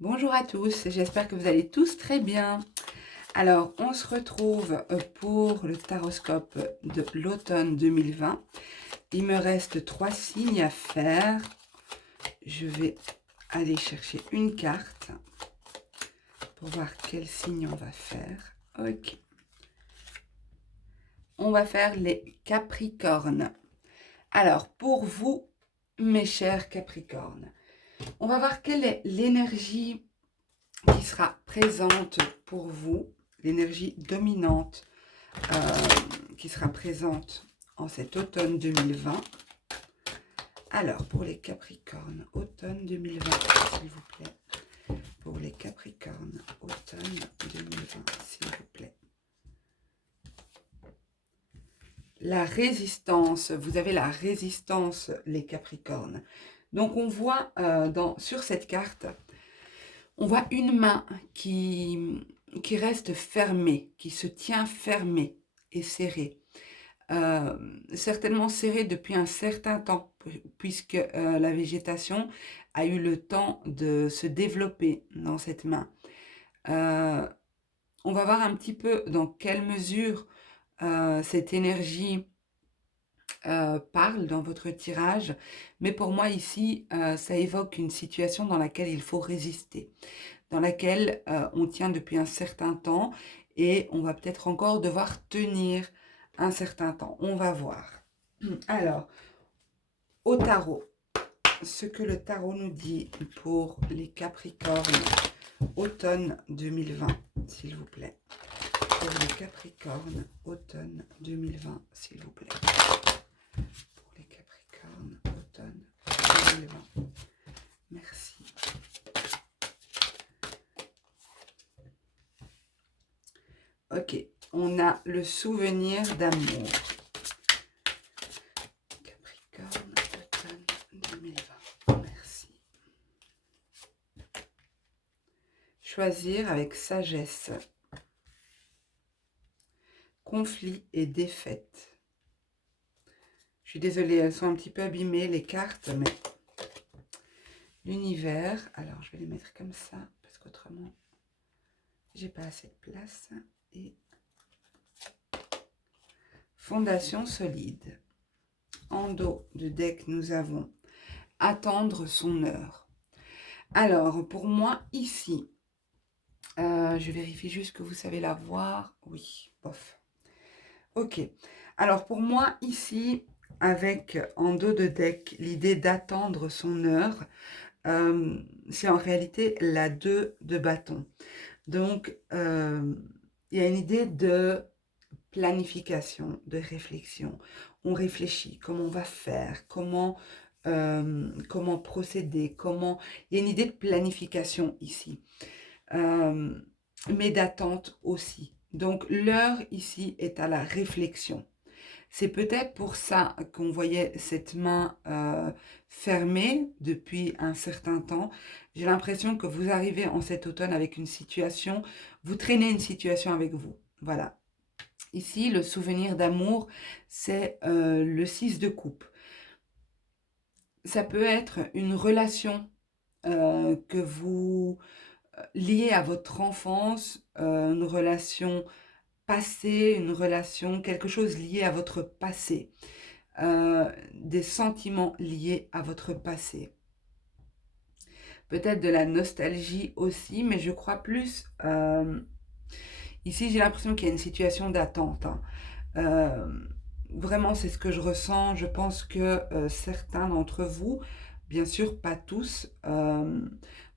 Bonjour à tous, j'espère que vous allez tous très bien. Alors, on se retrouve pour le taroscope de l'automne 2020. Il me reste 3 signes à faire. Je vais aller chercher une carte pour voir quel signe on va faire. Ok. On va faire les Capricornes. Alors, pour vous, mes chers Capricornes, on va voir quelle est l'énergie qui sera présente pour vous, l'énergie dominante qui sera présente en cet automne 2020. Alors, pour les Capricornes, automne 2020, s'il vous plaît. Pour les Capricornes, automne 2020, s'il vous plaît. La résistance, vous avez la résistance, les Capricornes. Donc, on voit sur cette carte, on voit une main qui reste fermée, qui se tient fermée et serrée. Certainement serrée depuis un certain temps, puisque la végétation a eu le temps de se développer dans cette main. On va voir un petit peu dans quelle mesure cette énergie parle dans votre tirage, mais pour moi ici, ça évoque une situation dans laquelle il faut résister, dans laquelle on tient depuis un certain temps et on va peut-être encore devoir tenir un certain temps. On va voir. Alors, au tarot, ce que le tarot nous dit pour les Capricornes, automne 2020, s'il vous plaît. Pour les Capricornes, automne 2020, s'il vous plaît. Pour les Capricornes, automne 2020. Merci. Ok, on a le souvenir d'amour. Capricorne, automne 2020. Merci. Choisir avec sagesse. Conflit et défaite. Je suis désolée, elles sont un petit peu abîmées, les cartes, mais l'univers, alors je vais les mettre comme ça, parce qu'autrement, j'ai pas assez de place. Et fondation solide. En dos de deck, nous avons attendre son heure. Alors, pour moi, ici, je vérifie juste que vous savez la voir. Oui, bof. Ok. Alors, pour moi, ici, avec en dos de deck, l'idée d'attendre son heure, c'est en réalité la 2 de bâton. Donc, il y a une idée de planification, de réflexion. On réfléchit, comment on va faire, comment procéder, comment... Il y a une idée de planification ici, mais d'attente aussi. Donc, l'heure ici est à la réflexion. C'est peut-être pour ça qu'on voyait cette main fermée depuis un certain temps. J'ai l'impression que vous arrivez en cet automne avec une situation, vous traînez une situation avec vous. Voilà. Ici, le souvenir d'amour, c'est le 6 de coupe. Ça peut être une relation que vous liez à votre enfance, une relation passée, une relation, quelque chose lié à votre passé. Des sentiments liés à votre passé. Peut-être de la nostalgie aussi, mais je crois plus... ici, j'ai l'impression qu'il y a une situation d'attente. Vraiment, c'est ce que je ressens. Je pense que certains d'entre vous, bien sûr pas tous,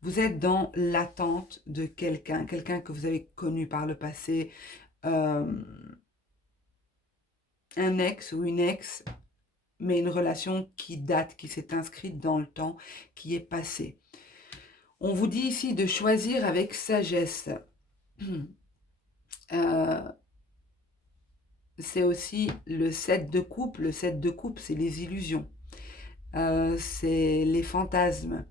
vous êtes dans l'attente de quelqu'un, quelqu'un que vous avez connu par le passé, un ex ou une ex, mais une relation qui date, qui s'est inscrite dans le temps, qui est passée. On vous dit ici de choisir avec sagesse. C'est aussi le 7 de coupe. Le 7 de coupe, c'est les illusions. C'est les fantasmes.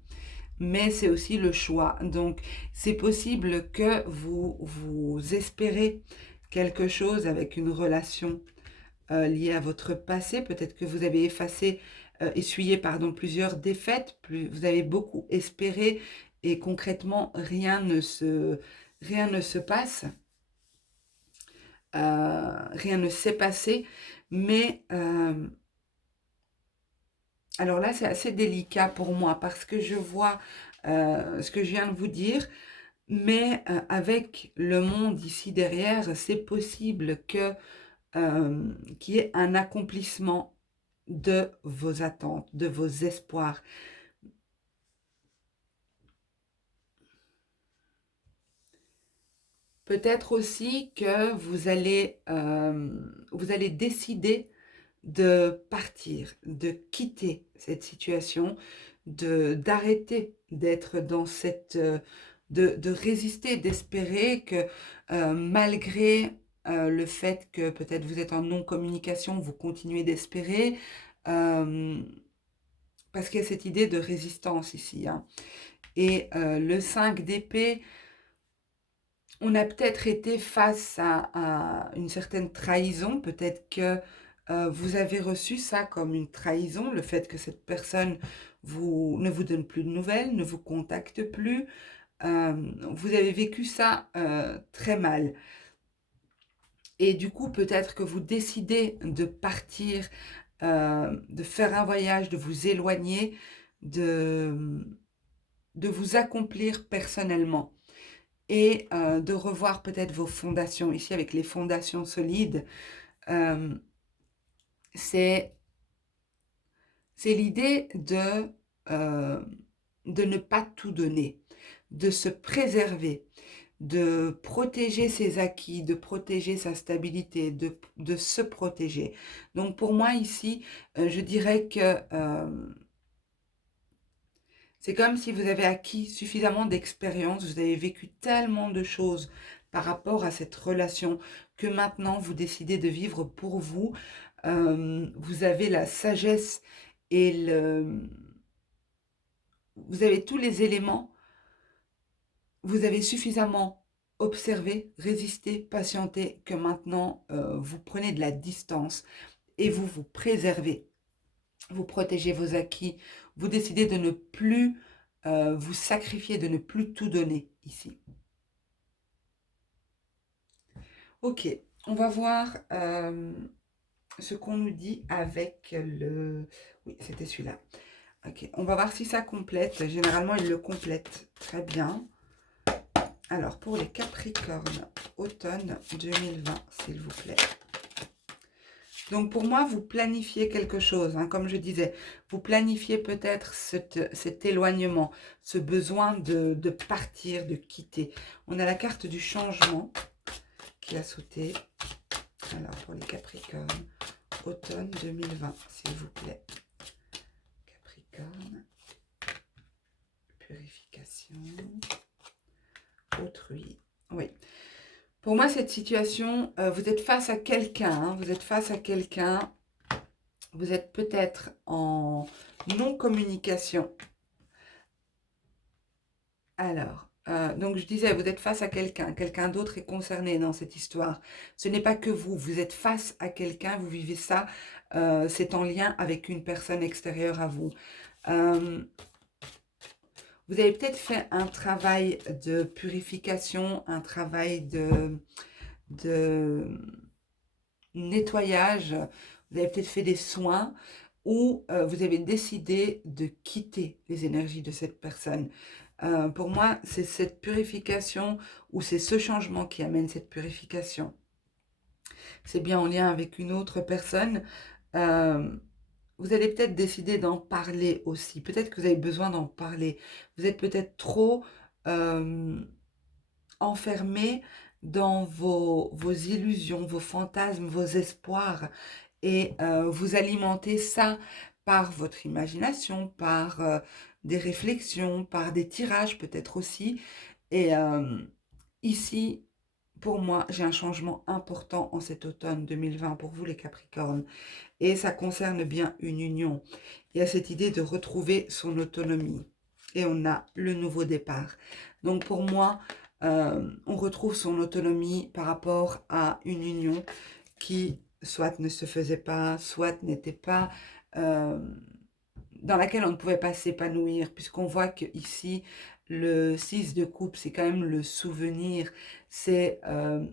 Mais c'est aussi le choix. Donc, c'est possible que vous espérez quelque chose avec une relation liée à votre passé. Peut-être que vous avez essuyé plusieurs défaites. Vous avez beaucoup espéré et concrètement, rien ne se passe, rien ne s'est passé, mais alors là, c'est assez délicat pour moi parce que je vois ce que je viens de vous dire, mais avec le monde ici derrière, c'est possible qu'il y ait un accomplissement de vos attentes, de vos espoirs. Peut-être aussi que vous allez décider de partir, de quitter cette situation, d'arrêter d'être dans de résister, d'espérer que malgré le fait que peut-être vous êtes en non-communication, vous continuez d'espérer, euh, parce qu'il y a cette idée de résistance ici, hein. Et le 5 d'épée, on a peut-être été face à une certaine trahison, peut-être que vous avez reçu ça comme une trahison, le fait que cette personne ne vous donne plus de nouvelles, ne vous contacte plus. Vous avez vécu ça très mal. Et du coup, peut-être que vous décidez de partir, de faire un voyage, de vous éloigner, de, de vous accomplir personnellement et de revoir peut-être vos fondations. Ici, avec les fondations solides, euh, c'est l'idée euh, de ne pas tout donner, de se préserver, de protéger ses acquis, de protéger sa stabilité, de se protéger. Donc pour moi ici, je dirais que c'est comme si vous avez acquis suffisamment d'expérience, vous avez vécu tellement de choses par rapport à cette relation que maintenant vous décidez de vivre pour vous. Vous avez la sagesse et vous avez tous les éléments, vous avez suffisamment observé, résisté, patienté que maintenant vous prenez de la distance et vous vous préservez. Vous protégez vos acquis, vous décidez de ne plus vous sacrifier, de ne plus tout donner ici. Ok, on va voir ce qu'on nous dit avec le... Oui, c'était celui-là. Ok, on va voir si ça complète. Généralement, il le complète très bien. Alors, pour les Capricornes, automne 2020, s'il vous plaît. Donc pour moi, vous planifiez quelque chose, hein, comme je disais, vous planifiez peut-être cet éloignement, ce besoin de partir, de quitter. On a la carte du changement qui a sauté. Alors pour les Capricornes, automne 2020, s'il vous plaît. Capricorne, purification, autrui. Oui. Pour moi, cette situation, vous êtes face à quelqu'un, hein, vous êtes face à quelqu'un. Vous êtes peut-être en non-communication. Alors, donc je disais, vous êtes face à quelqu'un, quelqu'un d'autre est concerné dans cette histoire. Ce n'est pas que vous êtes face à quelqu'un, vous vivez ça, c'est en lien avec une personne extérieure à vous. Vous avez peut-être fait un travail de purification, un travail de nettoyage, vous avez peut-être fait des soins ou vous avez décidé de quitter les énergies de cette personne. Pour moi, c'est cette purification ou c'est ce changement qui amène cette purification. C'est bien en lien avec une autre personne. Euh, Vous allez peut-être décider d'en parler aussi. Peut-être que vous avez besoin d'en parler. Vous êtes peut-être trop euh, enfermé dans vos illusions, vos fantasmes, vos espoirs. Et vous alimentez ça par votre imagination, par des réflexions, par des tirages peut-être aussi. Et ici, pour moi, j'ai un changement important en cet automne 2020 pour vous les Capricornes. Et ça concerne bien une union. Il y a cette idée de retrouver son autonomie. Et on a le nouveau départ. Donc pour moi, on retrouve son autonomie par rapport à une union qui soit ne se faisait pas, soit n'était pas, euh, dans laquelle on ne pouvait pas s'épanouir, puisqu'on voit qu'ici, Le 6 de coupe, c'est quand même le souvenir, c'est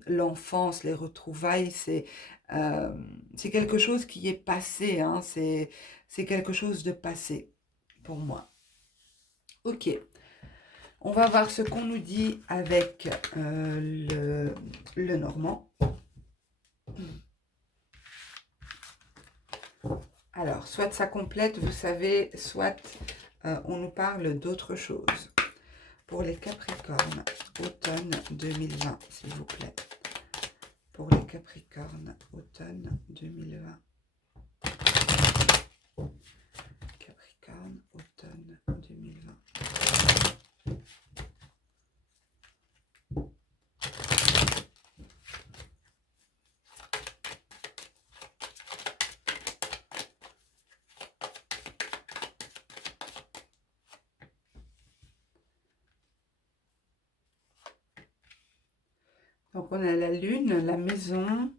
l'enfance, les retrouvailles, euh, c'est quelque chose qui est passé, hein, c'est quelque chose de passé pour moi. Ok, on va voir ce qu'on nous dit avec le normand. Alors, soit ça complète, vous savez, soit on nous parle d'autre chose. Pour les Capricornes, automne 2020, s'il vous plaît. Pour les Capricornes, automne 2020. Capricorne, automne 2020. Donc, on a la lune, la maison,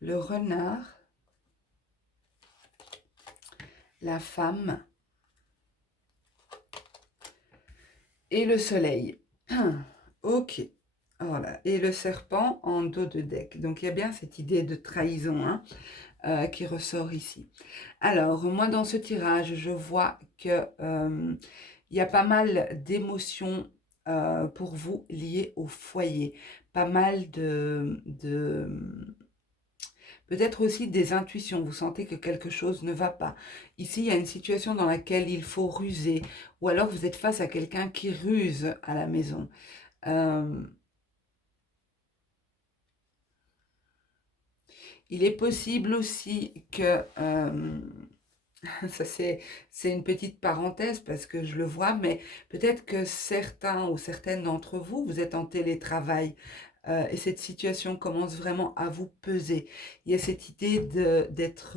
le renard, la femme et le soleil. Ok. Voilà. Et le serpent en dos de deck. Donc, il y a bien cette idée de trahison qui ressort ici. Alors, moi, dans ce tirage, je vois que il y a pas mal d'émotions pour vous liées au foyer. Pas mal peut-être aussi des intuitions, vous sentez que quelque chose ne va pas. Ici, il y a une situation dans laquelle il faut ruser, ou alors vous êtes face à quelqu'un qui ruse à la maison. Il est possible aussi que, ça c'est une petite parenthèse parce que je le vois, mais peut-être que certains ou certaines d'entre vous, vous êtes en télétravail et cette situation commence vraiment à vous peser. Il y a cette idée d'être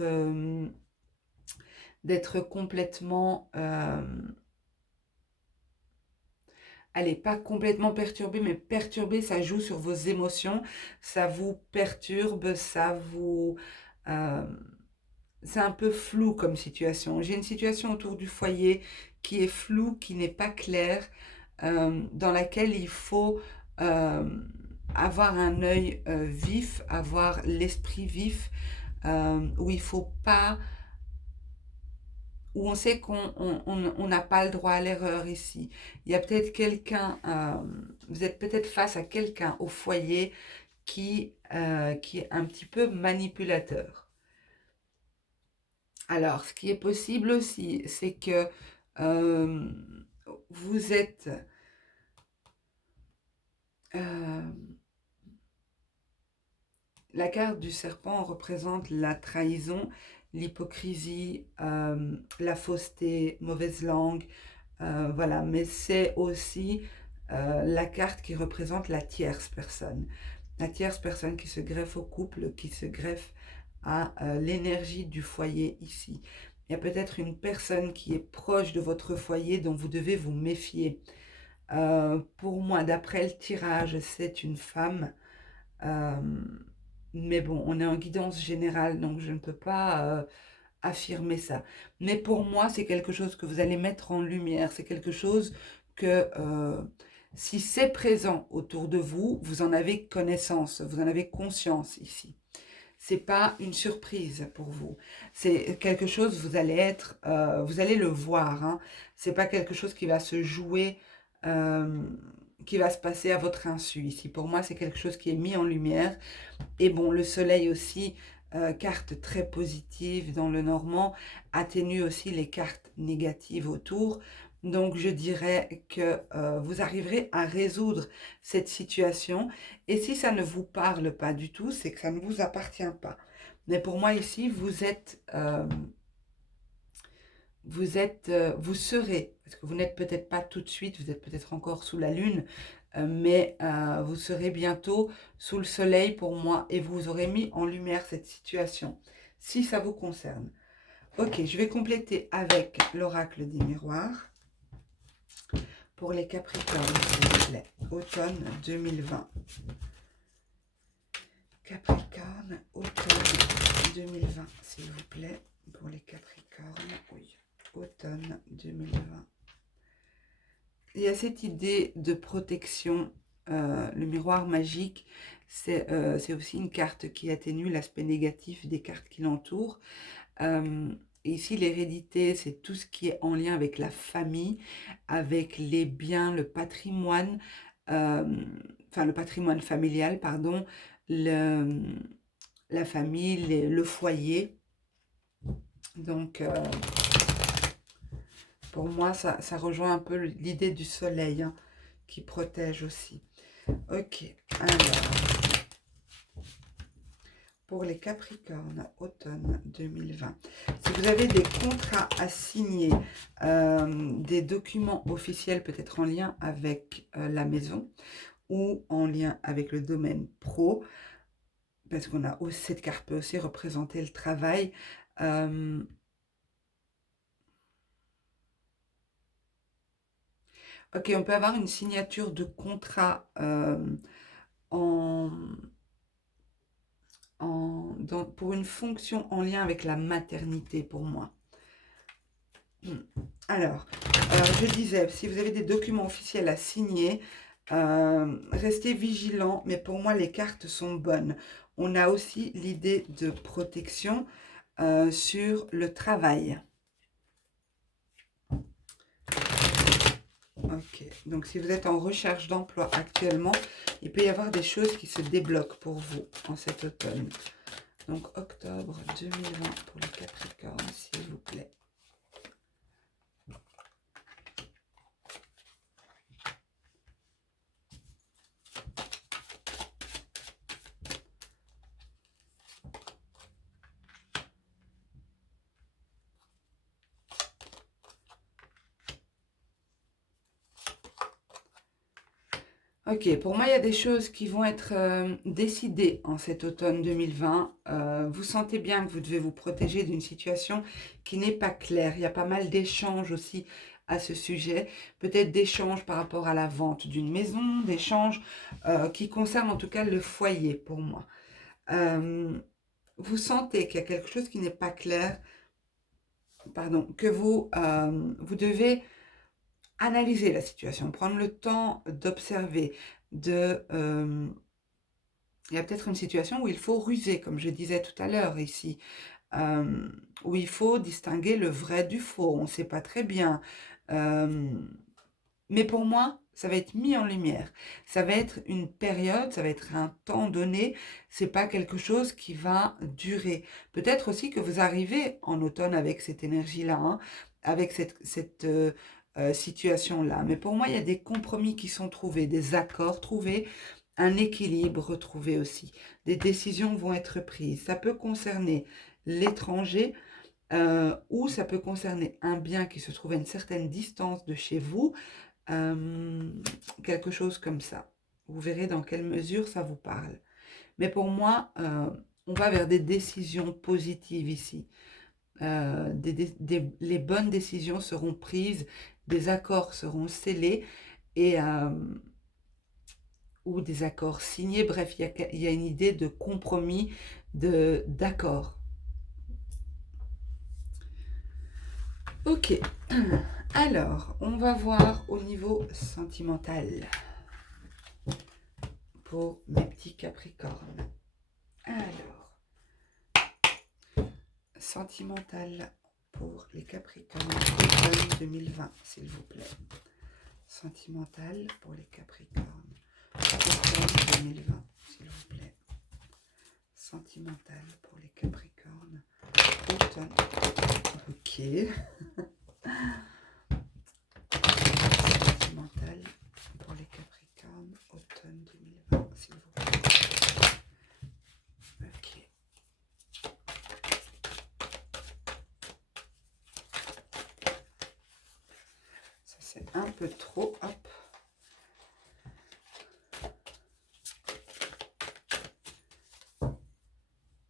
complètement, allez, pas complètement perturbé, mais perturbé, ça joue sur vos émotions, ça vous perturbe, euh, c'est un peu flou comme situation. J'ai une situation autour du foyer qui est floue, qui n'est pas claire, dans laquelle il faut euh, avoir un œil vif, avoir l'esprit vif, où il faut pas, où on sait qu'on n'a pas le droit à l'erreur ici. Il y a peut-être quelqu'un, vous êtes peut-être face à quelqu'un au foyer qui est un petit peu manipulateur. Alors, ce qui est possible aussi, c'est que euh, vous êtes... euh, la carte du serpent représente la trahison, l'hypocrisie, la fausseté, mauvaise langue, voilà. Mais c'est aussi la carte qui représente la tierce personne. La tierce personne qui se greffe au couple, qui se greffe à l'énergie du foyer ici. Il y a peut-être une personne qui est proche de votre foyer dont vous devez vous méfier. Pour moi, d'après le tirage, c'est une femme. Euh, mais bon, on est en guidance générale, donc je ne peux pas affirmer ça. Mais pour moi, c'est quelque chose que vous allez mettre en lumière. C'est quelque chose que si c'est présent autour de vous, vous en avez connaissance, vous en avez conscience ici. C'est pas une surprise pour vous. C'est quelque chose, vous allez le voir. Hein. C'est pas quelque chose qui va se jouer, euh, qui va se passer à votre insu ici. Pour moi, c'est quelque chose qui est mis en lumière. Et bon, le soleil aussi, carte très positive dans le normand, atténue aussi les cartes négatives autour. Donc, je dirais que vous arriverez à résoudre cette situation. Et si ça ne vous parle pas du tout, c'est que ça ne vous appartient pas. Mais pour moi, ici, vous serez, parce que vous n'êtes peut-être pas tout de suite, vous êtes peut-être encore sous la lune, mais vous serez bientôt sous le soleil pour moi et vous aurez mis en lumière cette situation, si ça vous concerne. Ok, je vais compléter avec l'oracle des miroirs pour les Capricornes, s'il vous plaît. Automne 2020. Capricorne, automne 2020, s'il vous plaît, pour les Capricornes. Oui, automne 2020. il y a cette idée de protection. Le miroir magique, c'est aussi une carte qui atténue l'aspect négatif des cartes qui l'entourent. Euh, et ici, l'hérédité, c'est tout ce qui est en lien avec la famille, avec les biens, le patrimoine, euh, enfin le patrimoine familial, pardon, le, la famille, le foyer. Donc, pour moi, ça rejoint un peu l'idée du soleil, hein, qui protège aussi. Ok, alors, pour les Capricornes, automne 2020. Si vous avez des contrats à signer, des documents officiels peut-être en lien avec la maison ou en lien avec le domaine pro, parce qu'on a aussi, cette carte peut aussi représenter le travail. euh, ok, on peut avoir une signature de contrat en, pour une fonction en lien avec la maternité pour moi. Alors, je disais, si vous avez des documents officiels à signer, restez vigilants, mais pour moi, les cartes sont bonnes. On a aussi l'idée de protection sur le travail. Ok, donc si vous êtes en recherche d'emploi actuellement, il peut y avoir des choses qui se débloquent pour vous en cet automne. Donc octobre 2020 pour les Capricornes, s'il vous plaît. Ok, pour moi, il y a des choses qui vont être décidées en cet automne 2020. Vous sentez bien que vous devez vous protéger d'une situation qui n'est pas claire. Il y a pas mal d'échanges aussi à ce sujet. Peut-être d'échanges par rapport à la vente d'une maison, d'échanges qui concernent en tout cas le foyer pour moi. Vous sentez qu'il y a quelque chose qui n'est pas clair, pardon, que vous devez analyser la situation, prendre le temps d'observer, il y a peut-être une situation où il faut ruser, comme je disais tout à l'heure ici, euh, où il faut distinguer le vrai du faux. On ne sait pas très bien. Euh, mais pour moi, ça va être mis en lumière. Ça va être une période, ça va être un temps donné. C'est pas quelque chose qui va durer. Peut-être aussi que vous arrivez en automne avec cette énergie-là, hein, avec cette situation-là. Mais pour moi, il y a des compromis qui sont trouvés, des accords trouvés, un équilibre retrouvé aussi. Des décisions vont être prises. Ça peut concerner l'étranger, ou ça peut concerner un bien qui se trouve à une certaine distance de chez vous, euh, quelque chose comme ça. Vous verrez dans quelle mesure ça vous parle. Mais pour moi, on va vers des décisions positives ici. Les bonnes décisions seront prises, des accords seront scellés et ou des accords signés. Bref, il y a une idée de compromis, d'accord. Ok, alors on va voir au niveau sentimental pour mes petits Capricornes. Alors, sentimental pour les Capricornes, automne 2020, s'il vous plaît. Sentimental pour les Capricornes, automne 2020, s'il vous plaît. Sentimental pour les Capricornes, automne. Ok. Sentimental pour les Capricornes, automne 2020, s'il vous plaît. Ok. Ça c'est un peu trop. Hop.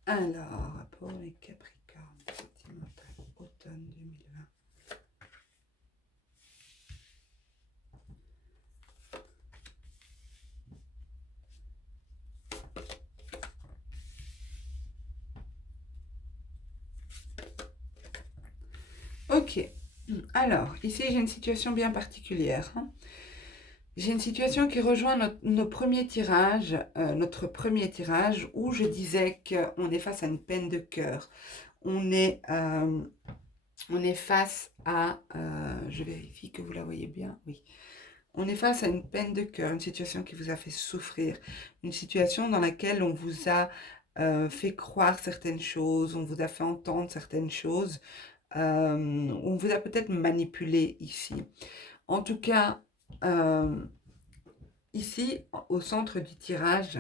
Alors, pour les Capricornes, sentimental, automne 2020. Ok. Alors, ici, j'ai une situation bien particulière, hein. J'ai une situation qui rejoint notre premier tirage, où je disais qu'on est face à une peine de cœur. On est, euh, on est face à... je vérifie que vous la voyez bien, oui. On est face à une peine de cœur, une situation qui vous a fait souffrir, une situation dans laquelle on vous a fait croire certaines choses, on vous a fait entendre certaines choses, on vous a peut-être manipulé ici. En tout cas, ici, au centre du tirage,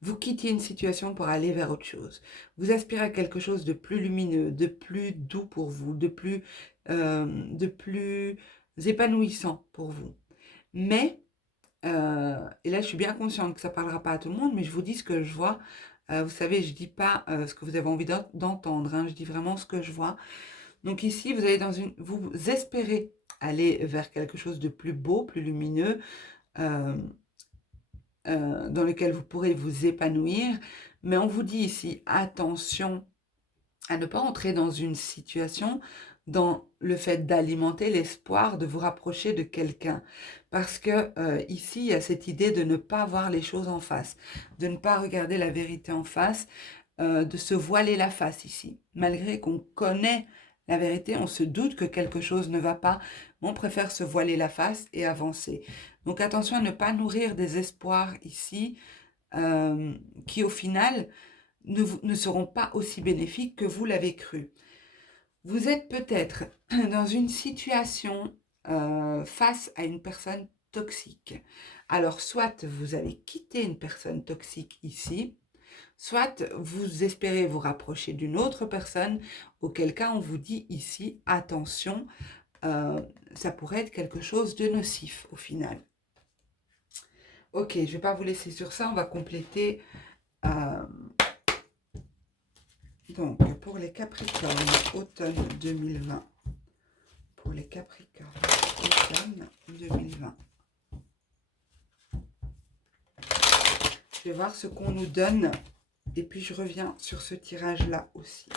vous quittez une situation pour aller vers autre chose. Vous aspirez à quelque chose de plus lumineux, de plus doux pour vous, de plus épanouissant pour vous. Mais, et là je suis bien consciente que ça ne parlera pas à tout le monde, mais je vous dis ce que je vois. Vous savez, je ne dis pas ce que vous avez envie d'entendre, hein, je dis vraiment ce que je vois. Donc ici, vous espérez aller vers quelque chose de plus beau, plus lumineux, euh, dans lequel vous pourrez vous épanouir. Mais on vous dit ici, attention à ne pas entrer dans une situation, dans le fait d'alimenter l'espoir de vous rapprocher de quelqu'un. Parce que ici, il y a cette idée de ne pas voir les choses en face, de ne pas regarder la vérité en face, de se voiler la face ici. Malgré qu'on connaît la vérité, on se doute que quelque chose ne va pas, mais on préfère se voiler la face et avancer. Donc attention à ne pas nourrir des espoirs ici, qui au final ne seront pas aussi bénéfiques que vous l'avez cru. Vous êtes peut-être dans une situation face à une personne toxique. Alors, soit vous avez quitté une personne toxique ici, soit vous espérez vous rapprocher d'une autre personne, auquel cas on vous dit ici, attention, ça pourrait être quelque chose de nocif au final. Ok, je ne vais pas vous laisser sur ça, on va compléter. Donc, pour les Capricornes, automne 2020. Pour les Capricornes, automne 2020. Je vais voir ce qu'on nous donne. Et puis, je reviens sur ce tirage-là aussi.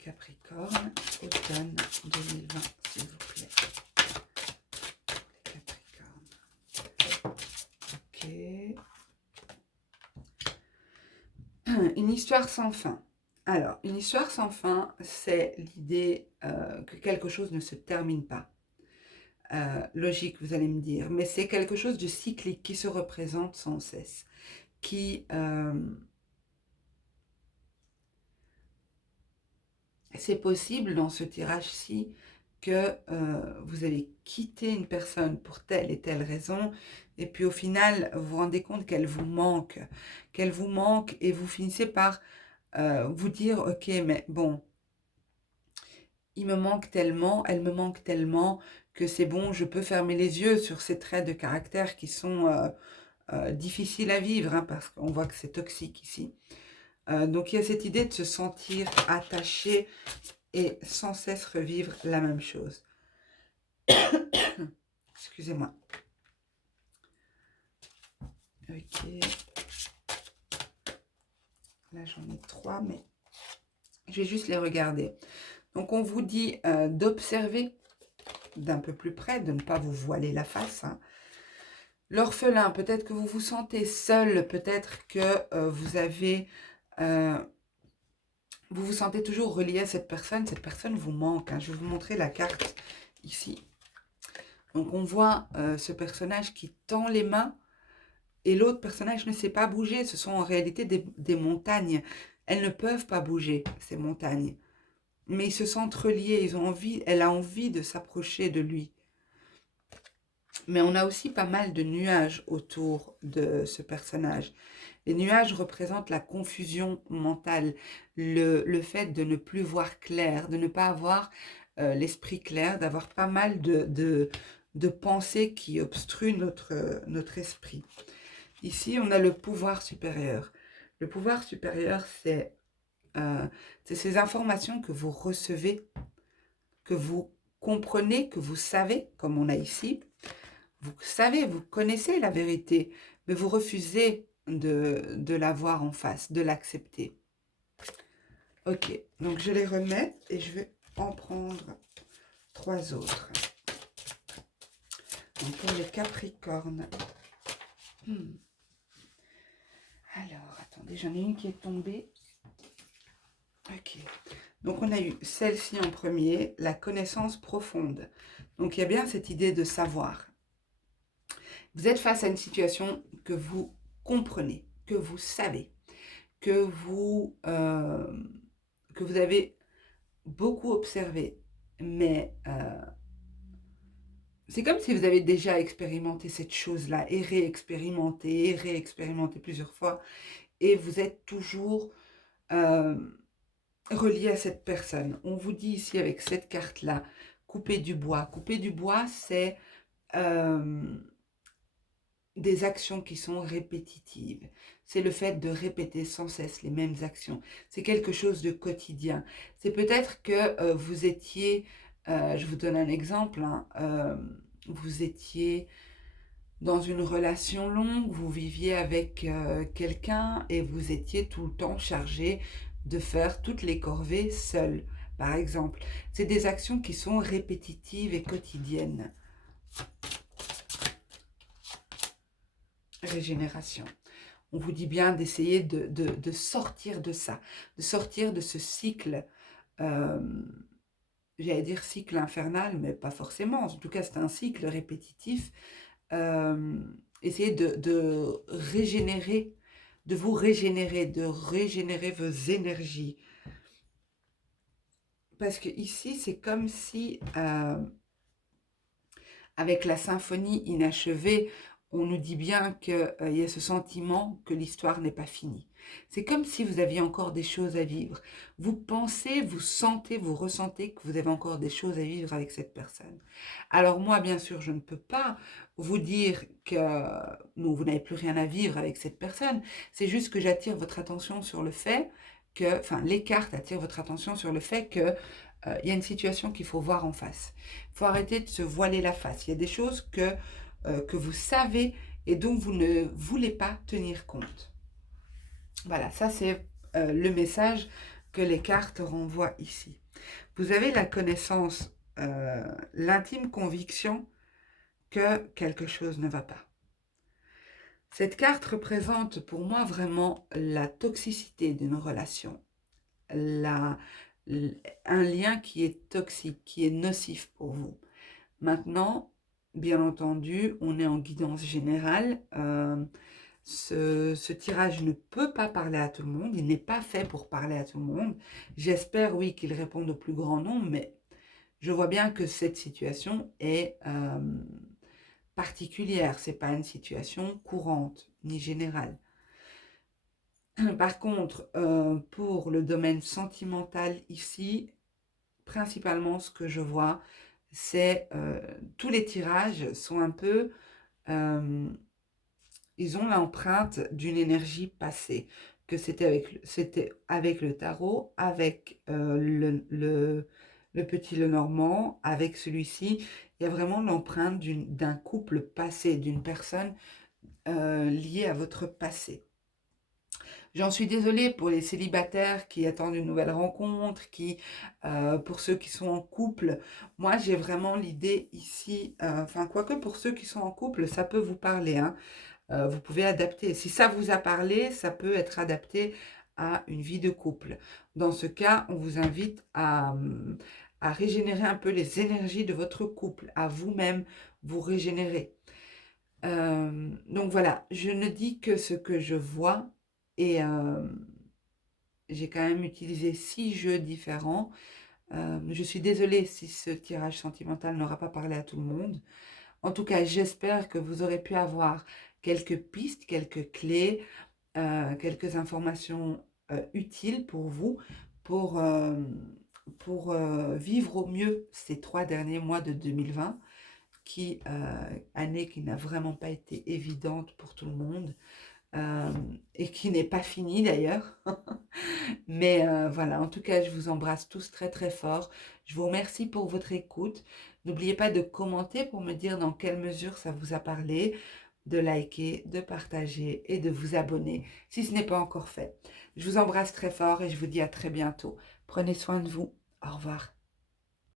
Capricorne, automne 2020, s'il vous plaît. Les Capricornes. Ok. Une histoire sans fin. Alors, une histoire sans fin, c'est l'idée que quelque chose ne se termine pas. Logique, vous allez me dire, mais c'est quelque chose de cyclique qui se représente sans cesse, qui... c'est possible dans ce tirage-ci que vous avez quitté une personne pour telle et telle raison, et puis au final, vous vous rendez compte qu'elle vous manque, et vous finissez par vous dire, ok, mais bon, il me manque tellement, elle me manque tellement, que c'est bon, je peux fermer les yeux sur ces traits de caractère qui sont difficiles à vivre, hein, parce qu'on voit que c'est toxique ici. Donc il y a cette idée de se sentir attaché et sans cesse revivre la même chose. Excusez-moi. Ok. Là, j'en ai 3, mais je vais juste les regarder. Donc, on vous dit d'observer d'un peu plus près, de ne pas vous voiler la face, hein. L'orphelin, peut-être que vous vous sentez seul, peut-être que vous vous sentez toujours relié à cette personne vous manque, hein. Je vais vous montrer la carte ici. Donc, on voit ce personnage qui tend les mains et l'autre personnage ne sait pas bouger. Ce sont en réalité des montagnes. Elles ne peuvent pas bouger, ces montagnes. Mais ils se sentent reliés, elle a envie de s'approcher de lui. Mais on a aussi pas mal de nuages autour de ce personnage. Les nuages représentent la confusion mentale, le fait de ne plus voir clair, de ne pas avoir l'esprit clair, d'avoir pas mal de pensées qui obstruent notre esprit. Ici, on a le pouvoir supérieur. Le pouvoir supérieur, c'est ces informations que vous recevez, que vous comprenez, que vous savez, comme on a ici. Vous savez, vous connaissez la vérité, mais vous refusez de la voir en face, de l'accepter. Ok, donc je les remets et je vais en prendre 3 autres. Donc pour les Capricornes. Alors, attendez, j'en ai une qui est tombée. Ok. Donc on a eu celle-ci en premier, la connaissance profonde. Donc il y a bien cette idée de savoir. Vous êtes face à une situation que vous comprenez, que vous savez, que vous avez beaucoup observé, mais c'est comme si vous avez déjà expérimenté cette chose-là et réexpérimenté plusieurs fois, et vous êtes toujours euh, relié à cette personne. On vous dit ici avec cette carte-là, couper du bois. Couper du bois, c'est des actions qui sont répétitives. C'est le fait de répéter sans cesse les mêmes actions. C'est quelque chose de quotidien. C'est peut-être que vous étiez, je vous donne un exemple, hein, vous étiez dans une relation longue, vous viviez avec quelqu'un et vous étiez tout le temps chargé de faire toutes les corvées seul, par exemple. C'est des actions qui sont répétitives et quotidiennes. Régénération. On vous dit bien d'essayer de sortir de ça, de sortir de ce cycle, euh, j'allais dire cycle infernal, mais pas forcément. En tout cas, c'est un cycle répétitif. Euh, Essayez de régénérer, de vous régénérer, de régénérer vos énergies. Parce que ici, c'est comme si, avec la symphonie inachevée, on nous dit bien qu'il y a ce sentiment que l'histoire n'est pas finie. C'est comme si vous aviez encore des choses à vivre. Vous pensez, vous sentez, vous ressentez que vous avez encore des choses à vivre avec cette personne. Alors moi, bien sûr, je ne peux pas vous dire que non, vous n'avez plus rien à vivre avec cette personne. C'est juste que j'attire votre attention sur le fait que, enfin, les cartes attirent votre attention sur le fait que il y a une situation qu'il faut voir en face. Il faut arrêter de se voiler la face. Il y a des choses que vous savez et dont vous ne voulez pas tenir compte. Voilà, ça c'est le message que les cartes renvoient ici. Vous avez la connaissance, l'intime conviction que quelque chose ne va pas. Cette carte représente pour moi vraiment la toxicité d'une relation, la, un lien qui est toxique, qui est nocif pour vous. Maintenant, bien entendu, on est en guidance générale. Ce tirage ne peut pas parler à tout le monde. Il n'est pas fait pour parler à tout le monde. J'espère, oui, qu'il réponde au plus grand nombre, mais je vois bien que cette situation est particulière. Ce n'est pas une situation courante ni générale. Par contre, pour le domaine sentimental ici, principalement ce que je vois, c'est tous les tirages sont un peu, ils ont l'empreinte d'une énergie passée, que c'était avec le tarot, avec le petit Lenormand, avec celui-ci, il y a vraiment l'empreinte d'un couple passé, d'une personne liée à votre passé. J'en suis désolée pour les célibataires qui attendent une nouvelle rencontre, pour ceux qui sont en couple. Moi, j'ai vraiment l'idée ici, enfin, quoique pour ceux qui sont en couple, ça peut vous parler, hein. Vous pouvez adapter. Si ça vous a parlé, ça peut être adapté à une vie de couple. Dans ce cas, on vous invite à régénérer un peu les énergies de votre couple, à vous-même vous régénérer. Donc voilà, je ne dis que ce que je vois et j'ai quand même utilisé 6 jeux différents. Je suis désolée si ce tirage sentimental n'aura pas parlé à tout le monde. En tout cas, j'espère que vous aurez pu avoir quelques pistes, quelques clés, quelques informations utiles pour vous, pour, euh, pour vivre au mieux ces 3 derniers mois de 2020, année qui n'a vraiment pas été évidente pour tout le monde. Et qui n'est pas finie d'ailleurs. Mais voilà, en tout cas, je vous embrasse tous très très fort. Je vous remercie pour votre écoute. N'oubliez pas de commenter pour me dire dans quelle mesure ça vous a parlé. de liker, de partager et de vous abonner si ce n'est pas encore fait. Je vous embrasse très fort et je vous dis à très bientôt. Prenez soin de vous. Au revoir.